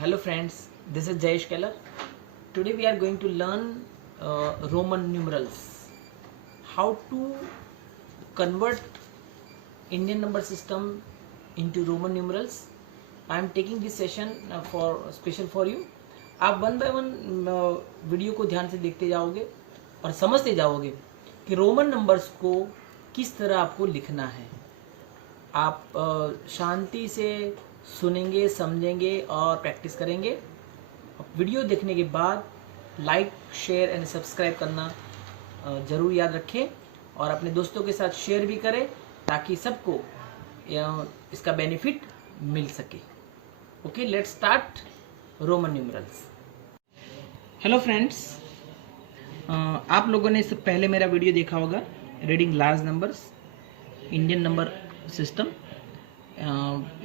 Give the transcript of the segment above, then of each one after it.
Hello friends, this is Jayesh Keller. Today we are going to learn Roman numerals. How to convert Indian number system into Roman numerals. I am taking this session for special for you. आप one by one video को ध्यान से देखते जाओगे और समझते जाओगे कि रोमन नंबर्स को किस तरह आपको लिखना है. आप शांति से सुनेंगे, समझेंगे और प्रैक्टिस करेंगे. वीडियो देखने के बाद लाइक, शेयर एंड सब्सक्राइब करना ज़रूर याद रखें और अपने दोस्तों के साथ शेयर भी करें ताकि सबको इसका बेनिफिट मिल सके. Okay, let's start Roman numerals. Hello friends, आप लोगों ने इससे पहले मेरा वीडियो देखा होगा reading large numbers, Indian number system,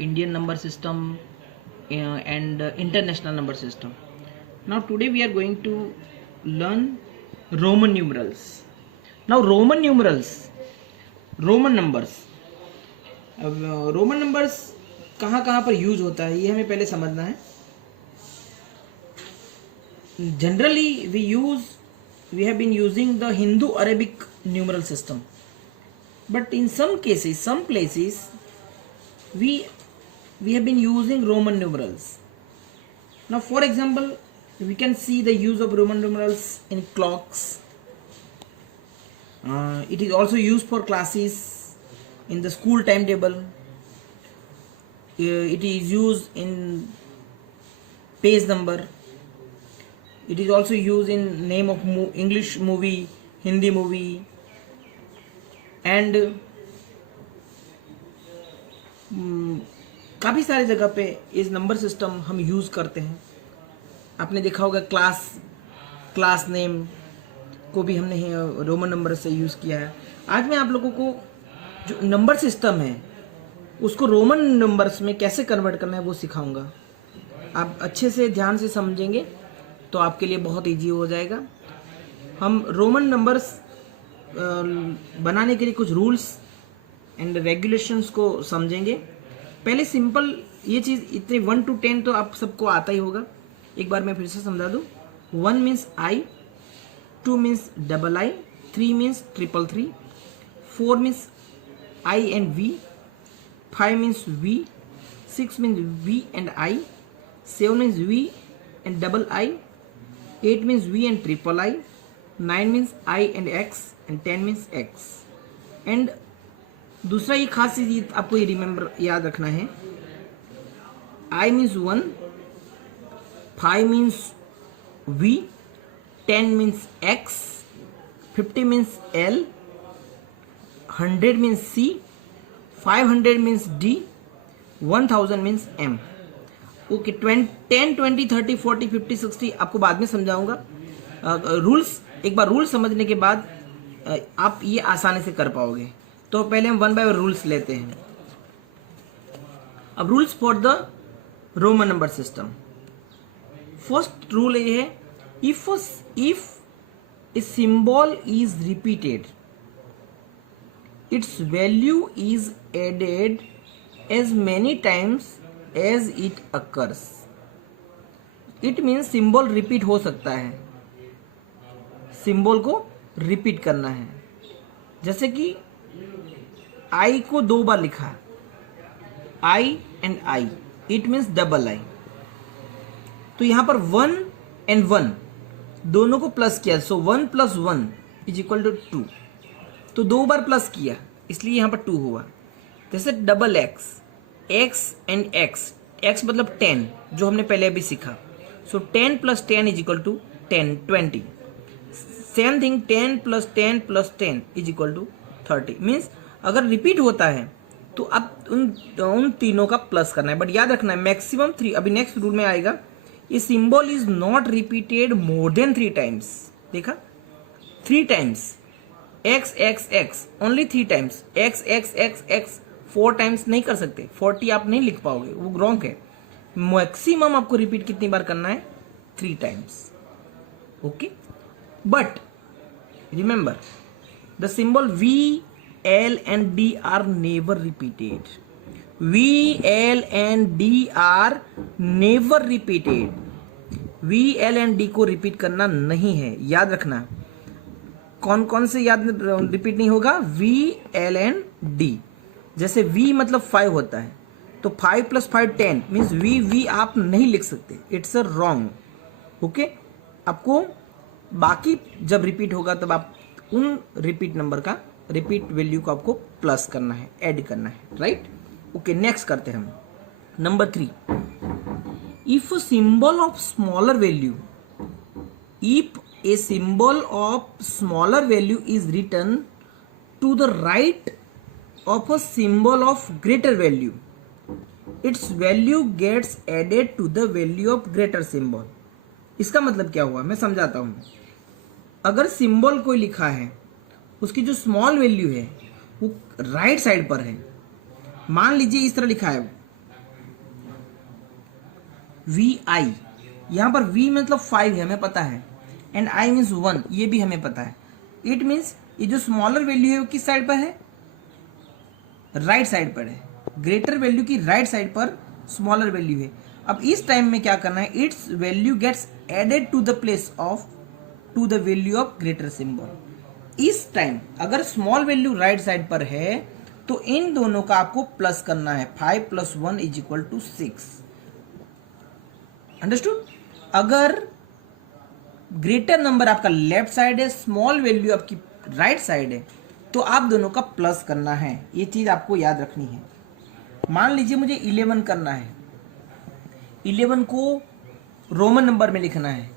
Indian number system and international number system. Now today we are going to learn Roman numerals. Now Roman numerals, Roman numbers, Roman numbers कहाँ पर यूज होता है ये हमें पहले समझना है. Generally we have been using the Hindu-Arabic numeral system, but in some cases, some places we have been using Roman numerals. Now for example, we can see the use of Roman numerals in clocks. It is also used for classes in the school timetable. It is used in page number. It is also used in name of English movie, Hindi movie, and काफ़ी सारी जगह पे इस number system हम use करते हैं. आपने देखा होगा क्लास नेम को भी हमने रोमन नंबर से यूज़ किया है. आज मैं आप लोगों को जो नंबर सिस्टम है उसको रोमन नंबर्स में कैसे कन्वर्ट करना है वो सिखाऊंगा. आप अच्छे से ध्यान से समझेंगे तो आपके लिए बहुत इजी हो जाएगा. हम रोमन नंबर्स बनाने के लिए कुछ रूल्स एंड रेगुलेशंस को समझेंगे. पहले सिंपल ये चीज़, इतने 1 to 10 तो आप सबको आता ही होगा. एक बार मैं फिर से समझा दूँ. 1 means I, 2 means double I, 3 means triple three, 4 means I and V, 5 means V, 6 means V and I, 7 means V and double I, 8 means V and triple I, 9 means I and X and 10 means X. And दूसरा ये खास चीज आपको ये remember याद रखना है. I means 1, 5 means V, 10 means X, 50 means L, 100 means C, 500 means D, 1000 means M. Okay, 10, 20, 30, 40, 50, 60 आपको बाद में समझाऊंगा. रूल्स एक बार रूल्स समझने के बाद आप ये आसानी से कर पाओगे. तो पहले हम 1 बाय रूल्स लेते हैं. अब rules for the Roman number system. First rule ये है, if a symbol is repeated, its value is added as many times as it occurs. It means symbol repeat हो सकता है, सिंबल को रिपीट करना है. जैसे कि आई को 2 बार लिखा, I and I, it means double I. तो यहां पर 1 एंड 1 दोनों को प्लस किया, सो 1 + 1 इज इक्वल टू 2. तो 2 बार प्लस किया इसलिए यहां पर 2 हुआ. जैसे double X, X and X, X मतलब 10 जो हमने पहले अभी सीखा. So 10 + 10 is equal to 10, 20. Same thing 10 + 10 + 10 is equal to 30. Means अगर रिपीट होता है तो अब उन तीनों का प्लस करना है. बट याद रखना है मैक्सिमम 3. अभी नेक्स्ट रूल में आएगा, ये symbol is not repeated more than 3 times. देखा, 3 times. X x x only 3 times. X x x x 4 times नहीं कर सकते. 40 आप नहीं लिख पाओगे, वो रॉन्ग है. मैक्सिमम आपको रिपीट कितनी बार करना है? 3 times. Okay, but remember the symbol V, L and D are never repeated. We L and D R never repeated. We L and D को रिपीट करना नहीं है, याद रखना। कौन कौन से याद रिपीट नहीं होगा? We L and D. जैसे वी मतलब 5 होता है, तो 5 + 5 10 मीन्स वी आप नहीं लिख सकते, इट्स अ रॉन्ग। ओके, आपको बाकी जब रिपीट होगा तब आप उन रिपीट नंबर का, रिपीट वैल्यू को आपको प्लस करना है, ऐड करना है, राइट। ओके, नेक्स्ट करते हैं हम number 3। If a symbol of smaller value, if a symbol of smaller value is written to the right of a symbol of greater value, its value gets added to the value of greater symbol। इसका मतलब क्या हुआ, मैं समझाता हूं। अगर symbol कोई लिखा है, उसकी जो स्मॉल वैल्यू है वो राइट साइड पर है, मान लीजिए इस तरह लिखा है वी आई, यहां पर वी मतलब 5 है, हमें पता है, एंड आई मीन्स 1, ये भी हमें पता है। इट मीन्स ये जो स्मॉलर वैल्यू है वो किस साइड पर है? राइट साइड पर है। ग्रेटर वैल्यू की राइट साइड पर स्मॉलर वैल्यू है। अब इस टाइम में क्या करना है? Its value gets added to the place of to the value of greater symbol. इस टाइम अगर स्मॉल वैल्यू राइट साइड पर है तो इन दोनों का आपको प्लस करना है। 5 + 1 = 6। अंडरस्टूड? अगर ग्रेटर नंबर आपका लेफ्ट साइड है, स्मॉल वैल्यू आपकी राइट साइड है, तो आप दोनों का प्लस करना है। ये चीज आपको याद रखनी है। मान लीजिए मुझे 11 करना है, 11 को रोमन नंबर में लिखना है,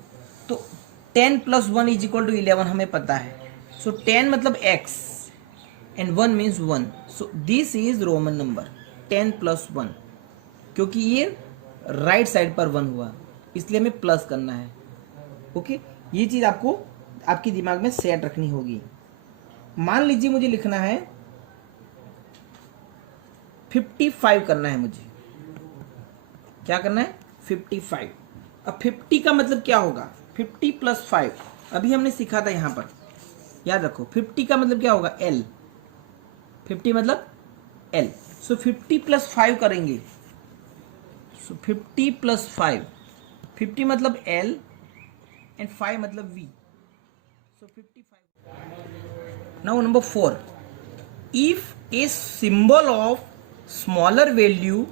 तो 10 + 1 = 11 हमें पता है। सो 10 मतलब x and 1 means 1, so this is Roman number 10 + 1। क्योंकि ये राइट साइड पर 1 हुआ, इसलिए हमें प्लस करना है। ओके, ये चीज आपको आपकी दिमाग में सेट रखनी होगी। मान लीजिए मुझे लिखना है 55 करना है, मुझे क्या करना है? 55। अब 50 का मतलब क्या होगा? 50 + 5 अभी हमने सीखा था यहां पर, याद रखो। 50 का मतलब क्या होगा? L। 50 मतलब L। सो 50 + 5 करेंगे, सो 50 + 5, 50 मतलब L and 5 मतलब V, so 55। now number 4, if a symbol of smaller value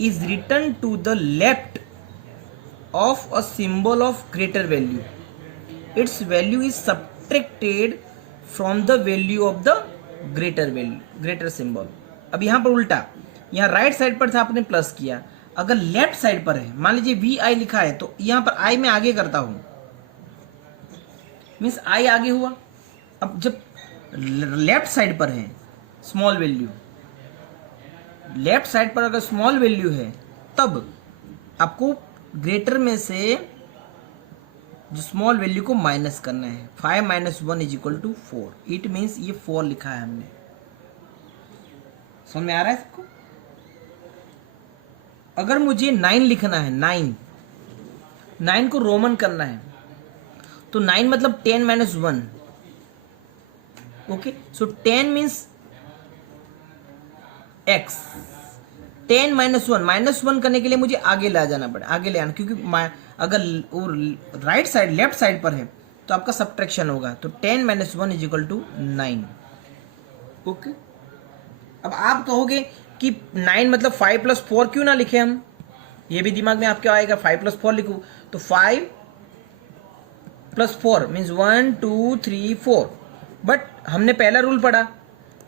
is written to the left of a symbol of greater value, its value is subtracted from the value of the greater symbol। अब यहां पर उल्टा, यहां right side पर था, आपने plus किया। अगर लेफ्ट साइड पर है, मान लीजिए वी आई लिखा है, तो यहां पर आई मैं आगे करता हूं, मीन्स आई आगे हुआ। अब जब लेफ्ट साइड पर है स्मॉल वैल्यू, लेफ्ट साइड पर अगर स्मॉल वैल्यू है, तब आपको ग्रेटर में से जो स्मॉल वैल्यू को माइनस करना है। 5 - 1 = 4। इट मीन्स ये 4 लिखा है हमने। समझ में आ रहा है सबको? अगर मुझे 9 लिखना है, 9 को रोमन करना है, तो 9 मतलब 10 - 1। ओके, सो 10 मीन्स x। 10 - 1 करने के लिए मुझे आगे ले जाना पड़े, आगे ले आना, क्योंकि अगर राइट साइड लेफ्ट साइड पर है तो आपका सब्ट्रैक्शन होगा। तो 10 - 1 = 9। ओके, अब आप कहोगे कि 9 मतलब 5 + 4 क्यों ना लिखे हम? ये भी दिमाग में आपके आएगा, 5 + 4 लिखूं, तो 5 + 4 मीन्स 1 2 3 4। बट हमने पहला रूल पढ़ा,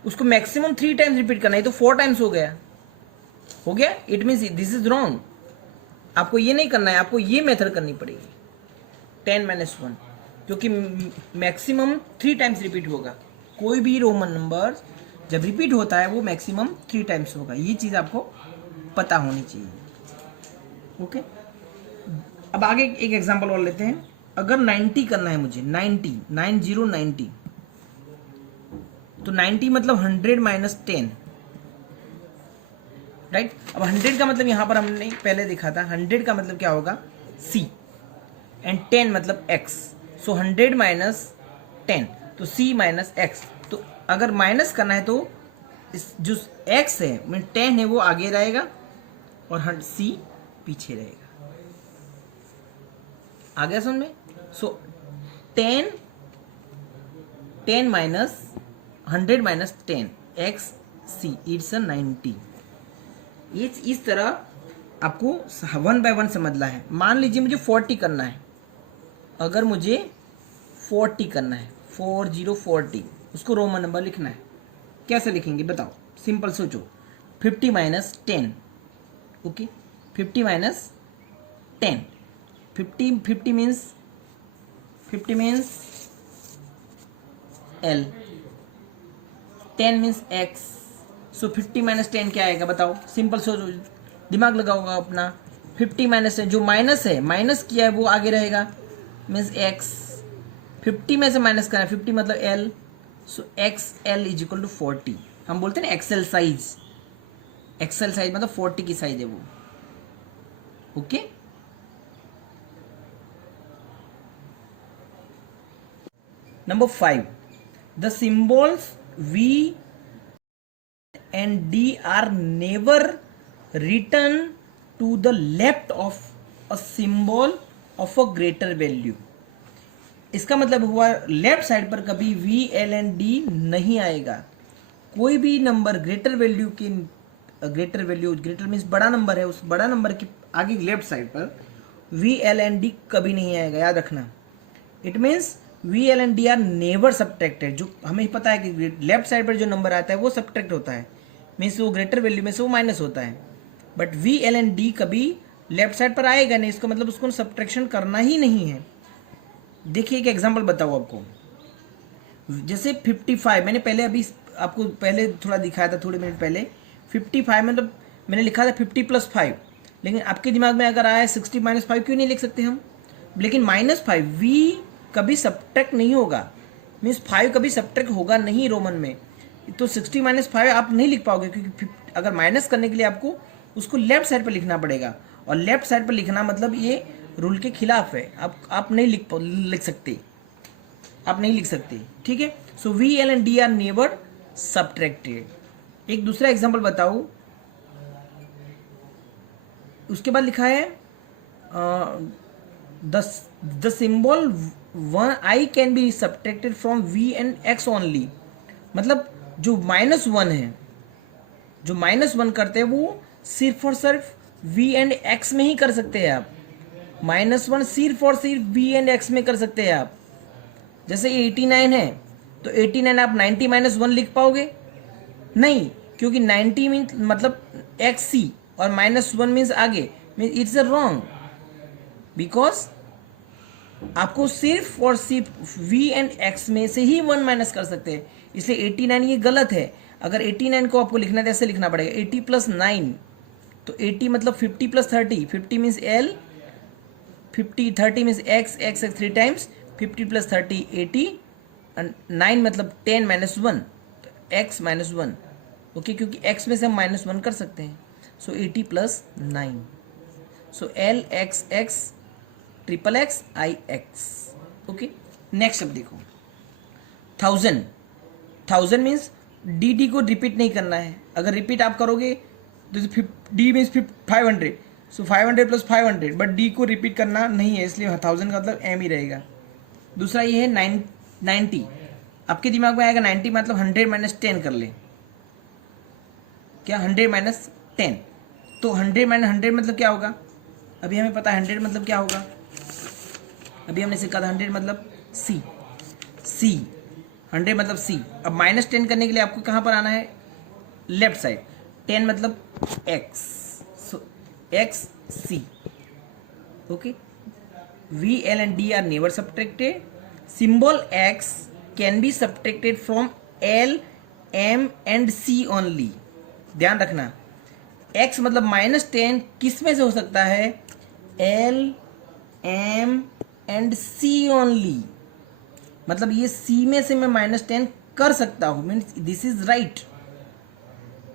उसको मैक्सिमम 3 टाइम्स रिपीट करना है, तो 4 टाइम्स हो गया। It means this is wrong. आपको ये नहीं करना है, आपको ये मेथड करनी पड़ेगी 10 - 1, क्योंकि मैक्सिमम 3 टाइम्स रिपीट होगा। कोई भी रोमन नंबर जब रिपीट होता है वो मैक्सिमम 3 टाइम्स होगा। ये चीज आपको पता होनी चाहिए। ओके, अब आगे एक एग्जांपल और लेते हैं। अगर 90 करना है मुझे, 90, तो 90 मतलब 100 - 10, राइट। अब 100 का मतलब यहां पर हमने पहले देखा था, 100 का मतलब क्या होगा? C एंड 10 मतलब X। सो 100 - 10, तो C - X। तो अगर माइनस करना है तो इस जो x है मीन 10 है वो आगे रहेगा और c पीछे रहेगा। आ गया समझ में? सो 10 minus 100 minus 10 x c it's 90। ये इस तरह आपको 1 बाय 1 समझना है। मान लीजिए मुझे 40 करना है, अगर मुझे 40 करना है 40, उसको रोमन नंबर लिखना है, कैसे लिखेंगे बताओ? सिंपल सोचो, 50 minus 10, okay 50 minus 10, 50 means L, 10 means X। सो 50 माइनस 10 क्या आएगा बताओ? सिंपल सोचो, दिमाग लगाओगा अपना। 50 माइनस 10, जो माइनस है, माइनस किया है वो आगे रहेगा, मीन्स X। 50 में से माइनस करना है, 50 मतलब L, so XL is equal to 40। हम बोलते हैं ना एक्सेल साइज, एक्सेल साइज मतलब 40 की साइज है वो, okay. Number 5, the symbols V and D are never written to the left of a symbol of a greater value। इसका मतलब हुआ लेफ्ट साइड पर कभी V, L एंड D नहीं आएगा। कोई भी नंबर ग्रेटर वैल्यू की, ग्रेटर मीन्स बड़ा नंबर है, उस बड़ा नंबर के आगे लेफ्ट साइड पर V, L एंड D कभी नहीं आएगा, याद रखना। It means V, L and D are never subtracted. जो हमें पता है कि लेफ्ट साइड पर जो नंबर आता है वो सब्ट्रैक्ट होता है, मीन्स वो ग्रेटर वैल्यू में से वो माइनस होता है, but V, L and D कभी लेफ्ट साइड पर आएगा नहीं। इसका मतलब उसको सब्ट्रैक्शन करना ही नहीं है। देखिए एक एग्जांपल बताओ आपको, जैसे 55, मैंने पहले अभी आपको पहले थोड़ा दिखाया था, थोड़े मिनट पहले। 55 मतलब मैंने लिखा था 50 प्लस 5, लेकिन आपके दिमाग में अगर आया 60 माइनस 5 क्यों नहीं लिख सकते हम? लेकिन -5 V कभी सब्ट्रैक्ट नहीं होगा, मीन्स 5 कभी सब्ट्रैक्ट होगा नहीं रोमन में, तो 60 माइनस 5 आप नहीं लिख पाओगे, क्योंकि अगर माइनस करने के लिए आपको उसको लेफ्ट साइड पर लिखना पड़ेगा, और लेफ्ट साइड पर लिखना मतलब ये रूल के खिलाफ है। आप नहीं लिख सकते, आप नहीं लिख सकते, ठीक है। So V, L and D are never subtracted. एक दूसरा एग्जांपल बताओ, उसके बाद लिखा है the symbol I can be subtracted from V and X only. मतलब जो -1 है, जो -1 करते हैं वो सिर्फ और सिर्फ V एंड X में ही कर सकते हैं आप। -1 सिर्फ और सिर्फ V एंड X में कर सकते हैं आप। जैसे 89 है, तो 89 आप 90 माइनस 1 लिख पाओगे? नहीं, क्योंकि 90 मीन्स मतलब XC और -1 मीन्स आगे, means it's a wrong, because आपको सिर्फ और सिर्फ V एंड X में से ही 1 माइनस कर सकते हैं, इसलिए 89 ये गलत है। अगर 89 को आपको लिखना है तो ऐसे लिखना पड़ेगा 80 प्लस 9, तो 80 मतलब 50 plus 30, 50 means L, 30 means X 3 times 50 plus 30 80, 9 मतलब 10 माइनस 1, तो X माइनस 1, ओके, क्योंकि X में से हम -1 कर सकते हैं। सो 80 plus 9, so L X X triple X I X, okay. Next शब्द देखो 1000 मीन्स D को रिपीट नहीं करना है। अगर रिपीट आप करोगे तो D means 500, so 500 plus 500, but D को रिपीट करना नहीं है, इसलिए 1000 का मतलब M ही रहेगा। दूसरा ये है 90, आपके दिमाग में आएगा 90 मतलब 100 माइनस 10 कर ले, क्या 100 माइनस 10, तो 100 माइनस 100 मतलब क्या होगा? अभी हमें पता है 100 मतलब क्या होगा, अभी हमने सीखा था 100 मतलब C, 100 मतलब C। अब -10 करने के लिए आपको कहाँ पर आना है? लेफ्ट साइड, 10 मतलब X, so X C, okay. V, L and D are never subtracted. Symbol X can be subtracted from L, M and C only. ध्यान रखना, X मतलब -10 किस में से हो सकता है? L, M and C only। मतलब ये C में से मैं -10 कर सकता हूँ, मीन्स दिस इज राइट।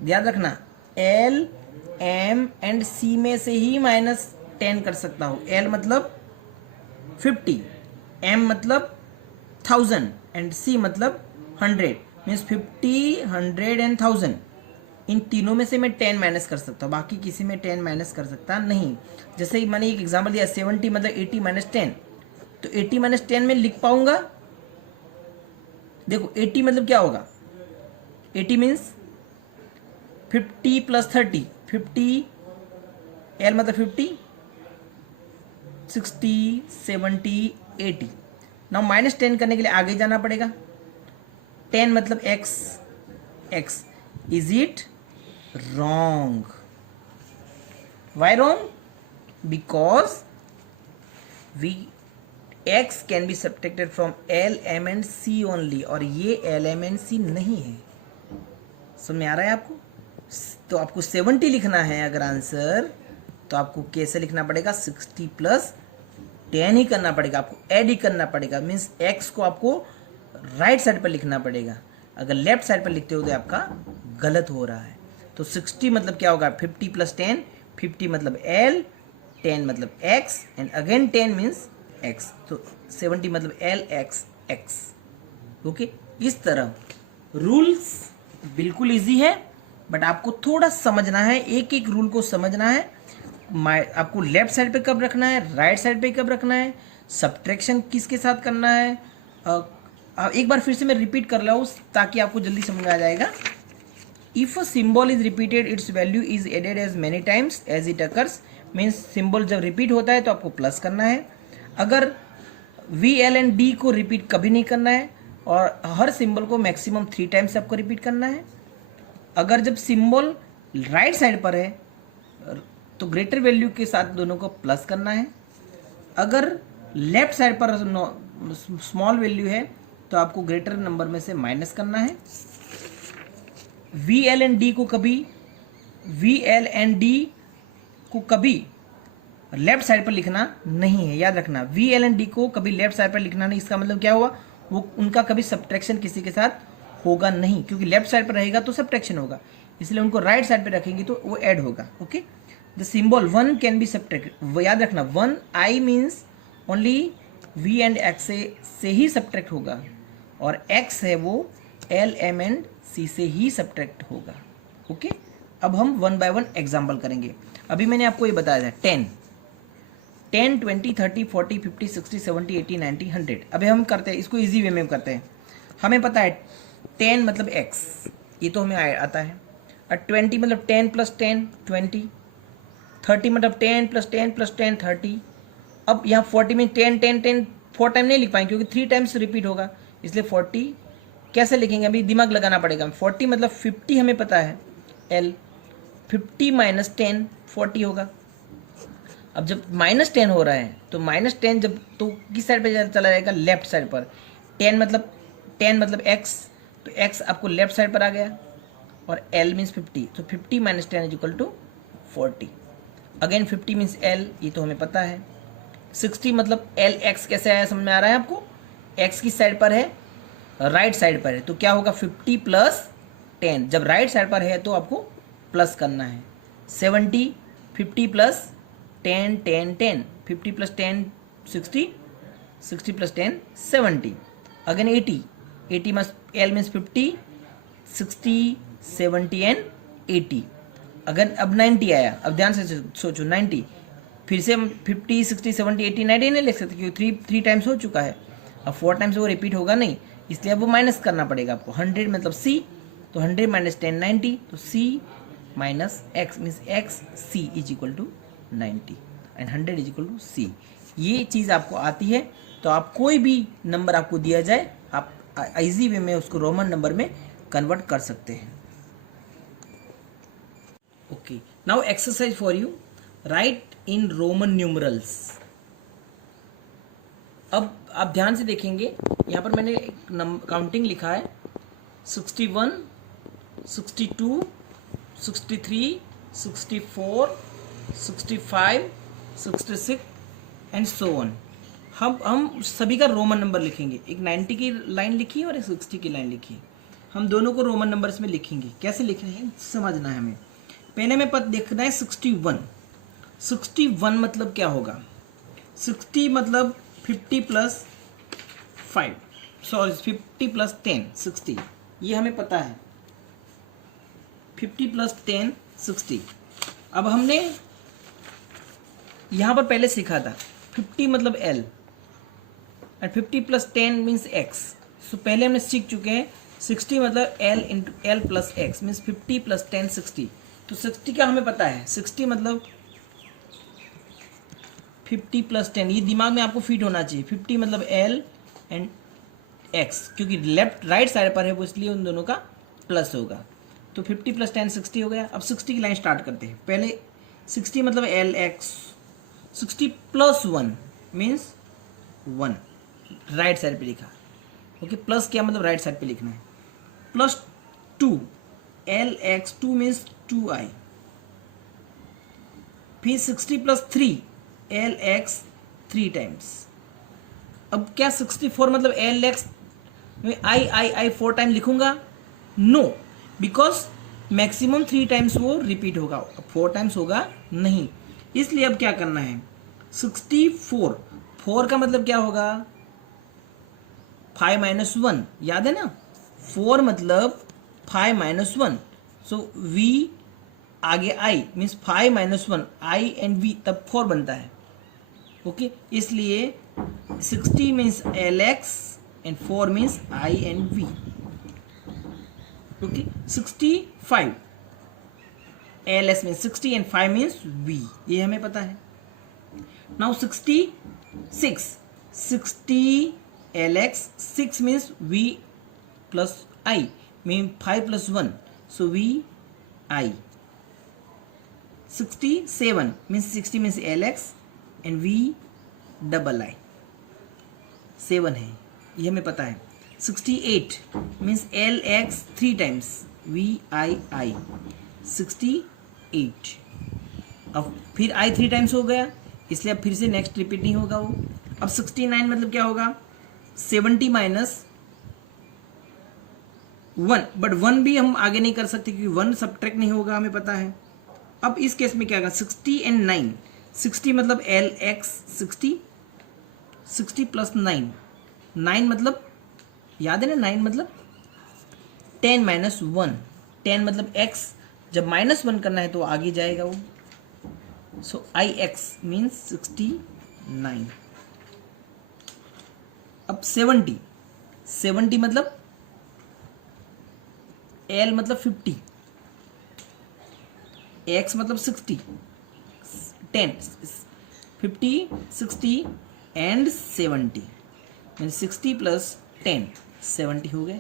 ध्यान रखना, L, M and C में से ही -10 कर सकता हूँ। L मतलब 50, M मतलब 1000 एंड C मतलब 100, मीन्स 50, 100 एंड 1000। इन तीनों में से मैं 10 माइनस कर सकता हूँ, बाकी किसी में 10 माइनस कर सकता नहीं। जैसे ही मैंने एक एग्जाम्पल दिया 70 मतलब 80 माइनस 10, तो 80 माइनस 10 में लिख पाऊंगा। देखो 80 मतलब क्या होगा, 80 मीन्स 50 प्लस 30, 50 एल मतलब 50, 60, 70, 80। नाउ माइनस 10 करने के लिए आगे जाना पड़ेगा। 10 मतलब x, x is it wrong? Why wrong? Because we x can be subtracted from l, m and c only, और ये l, m एंड c नहीं है। समझ में आ रहा है आपको? तो आपको 70 लिखना है अगर आंसर, तो आपको कैसे लिखना पड़ेगा, 60 प्लस 10 ही करना पड़ेगा, आपको ऐड ही करना पड़ेगा। मीन्स x को आपको राइट साइड पर लिखना पड़ेगा, अगर लेफ्ट साइड पर लिखते हो तो आपका गलत हो रहा है। तो 60 मतलब क्या होगा, 50 प्लस 10, 50 मतलब l, 10 मतलब x and again 10 means x, तो 70 मतलब l x x। ओके, इस तरह रूल्स बिल्कुल इजी है, बट आपको थोड़ा समझना है, एक एक रूल को समझना है। आपको लेफ्ट साइड पे कब रखना है, राइट साइड पे कब रखना है, सब्ट्रैक्शन किसके साथ करना है। एक बार फिर से मैं रिपीट कर रहा हूँ ताकि आपको जल्दी समझ में आ जाएगा। If a symbol is repeated its value is added as many times as it occurs, means symbol जब रिपीट होता है तो आपको प्लस करना है। अगर वी एल एंड डी को रिपीट कभी नहीं करना है, और हर सिंबल को मैक्सिमम 3 टाइम्स आपको रिपीट करना है। अगर जब सिंबल राइट साइड पर है तो ग्रेटर वैल्यू के साथ दोनों को प्लस करना है। अगर लेफ्ट साइड पर स्मॉल वैल्यू है तो आपको ग्रेटर नंबर में से माइनस करना है। वी एल एंड डी को कभी लेफ्ट साइड पर लिखना नहीं है, याद रखना। वी एल एंड डी को कभी लेफ्ट साइड पर लिखना नहीं, इसका मतलब क्या हुआ, वो उनका कभी सब्ट्रैक्शन किसी के साथ होगा नहीं, क्योंकि लेफ्ट साइड पर रहेगा तो सब्ट्रैक्शन होगा, इसलिए उनको राइट साइड पर रखेंगे तो वो ऐड होगा। Okay, the symbol 1 can be subtracted, याद रखना 1 I means only V and X से ही सब्ट्रैक्ट होगा, और एक्स है वो एल, एम एंड सी से ही सब्ट्रैक्ट होगा। ओके, अब हम 1 बाय 1 एग्जाम्पल करेंगे। अभी मैंने आपको ये बताया था 10, 20, 30, 40, 50, 60, 70, 80, 90, 100। अभी हम करते हैं इसको इजी वे में करते हैं। हमें पता है 10 मतलब x, ये तो हमें आता है। और 20 मतलब 10 प्लस 10 20, 30 मतलब 10 प्लस 10 प्लस 10 30। अब यहाँ 40 में 10 10 10 4 टाइम नहीं लिख पाएंगे क्योंकि 3 टाइम्स रिपीट होगा, इसलिए 40 कैसे लिखेंगे, अभी दिमाग लगाना पड़ेगा। 40 मतलब 50 हमें पता है l, 50 माइनस 10 40 होगा। अब जब माइनस 10 हो रहा है तो माइनस 10 जब तो किस साइड पे चला जाएगा, लेफ्ट साइड पर। 10 मतलब x, तो x आपको लेफ्ट साइड पर आ गया, और l मीन्स 50, तो 50 minus 10 is equal to 40। Again 50 means l, ये तो हमें पता है। 60 मतलब l x कैसे आया, समझ में आ रहा है आपको, x किस साइड पर है, राइट साइड पर है, तो क्या होगा 50 प्लस 10, जब राइट साइड पर है तो आपको प्लस करना है। 70, 50 प्लस 10 10 10, 50 प्लस 10 60, 60 प्लस 10 70। अगेन 80, 80 मस l मीन्स 50, 60, 70 एंड 80। अगर अब 90 आया, अब ध्यान से सोचो 90, फिर से हम 50, 60, 70, 80, 90 नहीं लिख सकते क्योंकि 3 टाइम्स हो चुका है, अब 4 टाइम्स वो रिपीट होगा नहीं, इसलिए अब वो माइनस करना पड़ेगा आपको। 100 मतलब c, तो 100 माइनस 10 90, तो c minus x means x c is equal to 90 and 100 is equal to c। ये चीज़ आपको आती है तो आप कोई भी नंबर आपको दिया जाए आप इजी वे में उसको रोमन नंबर में कन्वर्ट कर सकते हैं। Okay, now exercise for you, right in Roman numerals. अब आप ध्यान से देखेंगे, यहाँ पर मैंने काउंटिंग लिखा है 61, 62, 63, 64, 65, 66 एंड सो ऑन। हम सभी का रोमन नंबर लिखेंगे, एक 90 की लाइन लिखी है और एक 60 की लाइन लिखी है, हम दोनों को रोमन नंबर्स में लिखेंगे। कैसे लिख रहे हैं समझना है हमें। पहले में पद देखना है 61, 61 मतलब क्या होगा, 60 मतलब 50 प्लस 5, सॉरी 50 प्लस 10 60, ये हमें पता है। 50 प्लस 10 60। अब हमने यहाँ पर पहले सीखा था 50 मतलब L and 50 plus 10 means X। सो पहले हमने सीख चुके हैं 60 मतलब L into L plus X means 50 plus 10 60। तो 60 का हमें पता है, 60 मतलब 50 प्लस 10, ये दिमाग में आपको फिट होना चाहिए। 50 मतलब L एंड X, क्योंकि लेफ्ट राइट साइड पर है वो, इसलिए उन दोनों का प्लस होगा। तो 50 प्लस 10 60 हो गया। अब 60 की लाइन स्टार्ट करते हैं। पहले 60 मतलब L X, 60 plus 1 means 1, right side पे लिखा। ओके, प्लस क्या मतलब राइट साइड पे लिखना है। Plus 2 L X, 2 means 2I। फिर 60 प्लस 3 L X 3 टाइम्स। अब क्या 64 मतलब L X I 4 टाइम लिखूंगा? नो, बिकॉज मैक्सिमम 3 टाइम्स वो रिपीट होगा, 4 टाइम्स होगा नहीं। इसलिए अब क्या करना है, 64 4 का मतलब क्या होगा, 5 माइनस 1, याद है ना, 4 मतलब 5 माइनस 1। सो V आगे I means 5 minus 1, I and V तब 4 बनता है। ओके, इसलिए 60 means LX and 4 means I and V। Okay, 65 LS means 60 and 5 means V, ये हमें पता है। Now 66 60 LX 6 means V plus I mean 5 plus 1, so V I। 67 means 60 means LX and V double I, 7 है, ये हमें पता है। 68 means LX 3 times, VI 68। अब फिर I 3 टाइम्स हो गया, इसलिए अब फिर से नेक्स्ट रिपीट नहीं होगा वो। अब 69 मतलब क्या होगा, 70 माइनस 1, बट 1 भी हम आगे नहीं कर सकते क्योंकि 1 सब्ट्रैक्ट नहीं होगा, हमें पता है। अब इस केस में क्या होगा, 60 एंड 9, 60 मतलब LX 60, 60 प्लस 9, 9 मतलब याद है ना, 9 मतलब 10 माइनस 1, 10 मतलब X, जब माइनस 1 करना है तो आगे जाएगा वो। सो IX मीन्स 69। अब 70 मतलब L मतलब 50, X मतलब 60, 10 50 60 एंड 70 मीन 60 प्लस 10 70 हो गए।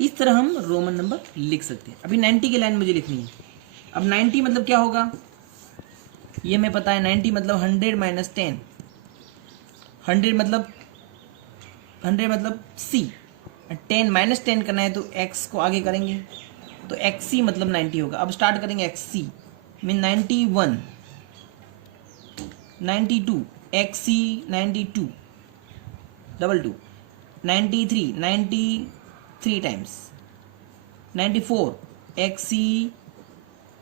इस तरह हम रोमन नंबर लिख सकते हैं। अभी 90 की लाइन मुझे लिखनी है। अब 90 मतलब क्या होगा, ये हमें पता है। 90 मतलब 100 माइनस 10, 100 मतलब C, 10 माइनस 10 करना है तो X को आगे करेंगे, तो XC मतलब 90 होगा। अब स्टार्ट करेंगे XC mean 91, 92 XC 92 double 2, 93 times, 94 XC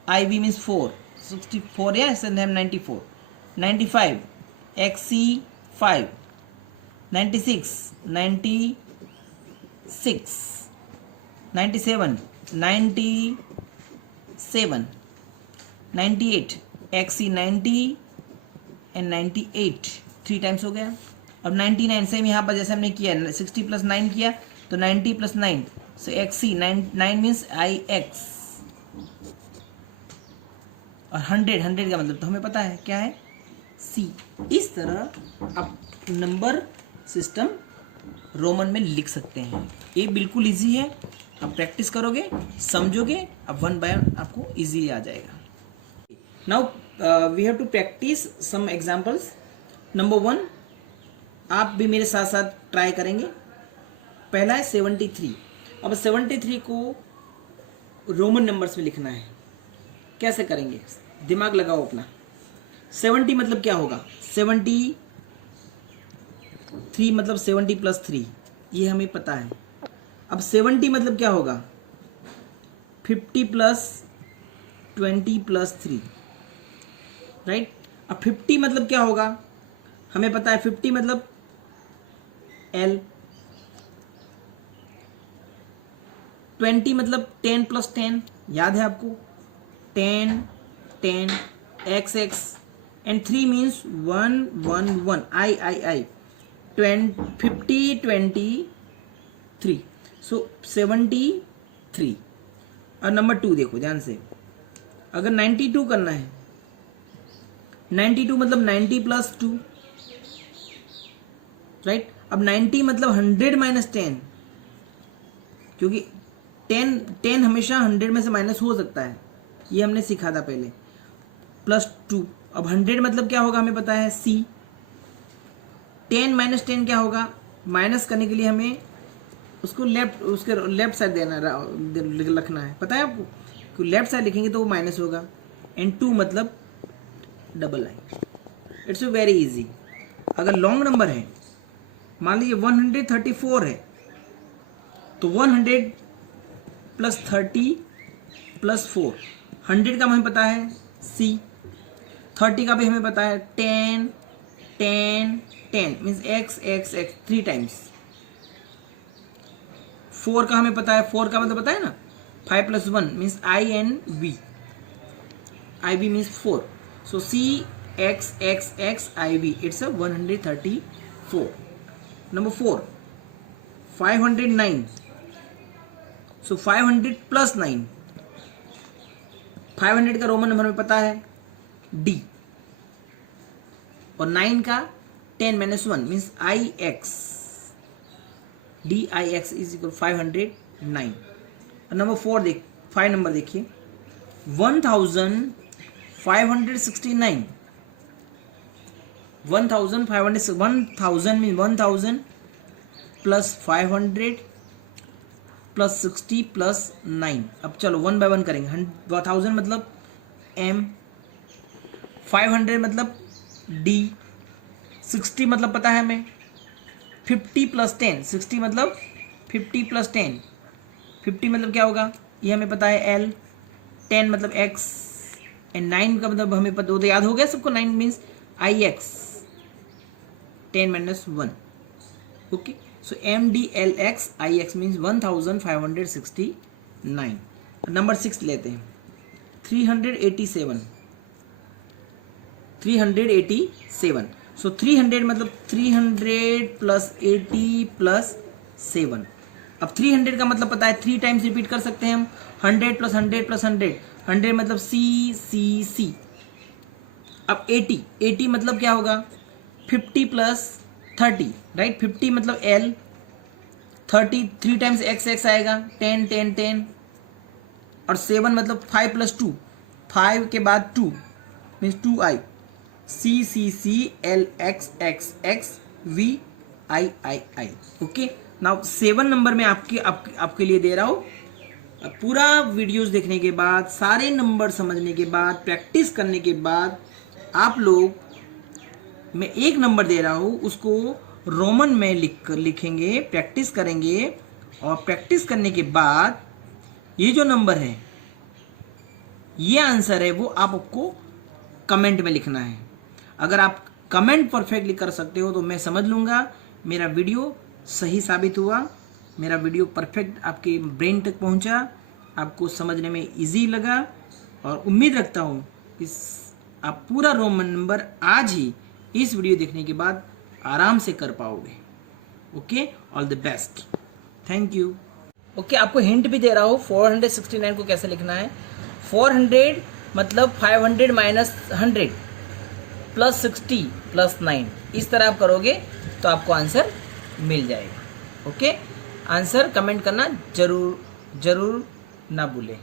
IB means 4, 64 या 94, 95 XC 5, 96 97 98 XC 90 एंड 98 3 टाइम्स हो गया। अब 99 सेम यहाँ पर जैसे हमने किया, 60 प्लस 9 किया तो 90 प्लस 9, सो XC 9 मीन्स IX। और 100 का मतलब तो हमें पता है क्या है, C। इस तरह आप नंबर सिस्टम रोमन में लिख सकते हैं। ये बिल्कुल इजी है, आप प्रैक्टिस करोगे, समझोगे, अब 1 बाय 1 आपको इजीली आ जाएगा। Now we have to practise some examples. Number 1, आप भी मेरे साथ साथ ट्राई करेंगे। पहला है 73। अब 73 को रोमन नंबर्स में लिखना है। कैसे करेंगे, दिमाग लगाओ अपना। 70 मतलब क्या होगा, 73 मतलब 70 प्लस 3, ये हमें पता है। अब 70 मतलब क्या होगा, 50 प्लस 20 प्लस 3, राइट। अब 50 मतलब क्या होगा, हमें पता है 50 मतलब L, 20 मतलब 10 प्लस 10, याद है आपको? 10 10 x x and 3 means 1 1 1 I 50 23 so 73। और नंबर 2 देखो ध्यान से, अगर 92 करना है, 92 मतलब 90 प्लस 2, राइट। अब 90 मतलब 100 माइनस 10, क्योंकि 10 हमेशा 100 में से माइनस हो सकता है, ये हमने सीखा था पहले, प्लस 2। अब 100 मतलब क्या होगा हमें पता है, C। 10 माइनस 10 क्या होगा, माइनस करने के लिए हमें उसको उसके लेफ्ट साइड लिखना है, पता है आपको? लेफ्ट साइड लिखेंगे तो वो माइनस होगा, एंड 2 मतलब double I. It's very easy. अगर लॉन्ग नंबर है, मान लीजिए 134 है, तो 100 प्लस 30 प्लस 4, 100 का हमें पता है C, 30 का भी हमें पता है 10 10 10 means x x x 3 times. 4 का हमें पता है, 4 का मतलब पता है ना, 5 plus 1 means I N V, I V means 4, so C x x x I V, it's a 134। Number 4 509, so 500 plus 9, 500 का रोमन नंबर में पता है D, और 9 का 10 minus 1 means I X, D I X is equal 509। Number 4 5 number देखिए, 1569, 1000 mean 1000 plus 500 plus 60 plus 9। अब चलो 1 bye 1 करेंगे। 1000 मतलब M, 500 मतलब D, 60 मतलब पता है हमें 50 प्लस 10, 60 मतलब 50 प्लस 10, 50 मतलब क्या होगा ये हमें पता है L, 10 मतलब X, एंड 9 का मतलब हमें पता, वो तो याद हो गया सबको, 9 मीन्स IX, 10 माइनस 1। ओके, सो MDLX IX मीन्स 1569। नंबर 6 लेते हैं, 387, 387। सो 300 मतलब 300 प्लस 80 प्लस 7। अब 300 का मतलब पता है, 3 टाइम्स रिपीट कर सकते हैं हम, 100 प्लस 100 प्लस 100, 100 मतलब C C C। अब 80 मतलब क्या होगा, 50 प्लस 30, राइट। 50 मतलब L, 30 3 टाइम्स X X आएगा, 10 10 10, और 7 मतलब 5 प्लस 2, 5 के बाद 2 means 2I, C C C L X X X V I I I। Okay, now 7 number में आपके लिए दे रहा हूँ। पूरा वीडियोस देखने के बाद, सारे नंबर समझने के बाद, प्रैक्टिस करने के बाद, आप लोग, मैं एक नंबर दे रहा हूँ, उसको रोमन में लिखेंगे, प्रैक्टिस करेंगे, और प्रैक्टिस करने के बाद ये जो नंबर है, ये आंसर है, वो आपको कमेंट में लिखना है। अगर आप कमेंट परफेक्टली कर सकते हो तो मैं समझ लूँगा मेरा वीडियो सही साबित हुआ, मेरा वीडियो परफेक्ट आपके ब्रेन तक पहुँचा, आपको समझने में इजी लगा, और उम्मीद रखता हूँ कि आप पूरा रोमन नंबर आज ही इस वीडियो देखने के बाद आराम से कर पाओगे। Okay, all the best, thank you. Okay, आपको हिंट भी दे रहा हूँ 469 को कैसे लिखना है। 400 मतलब 500 माइनस 100 प्लस 60 प्लस 9, इस तरह आप करोगे तो आपको आंसर मिल जाएगा। ओके, आंसर कमेंट करना जरूर ना भूलें।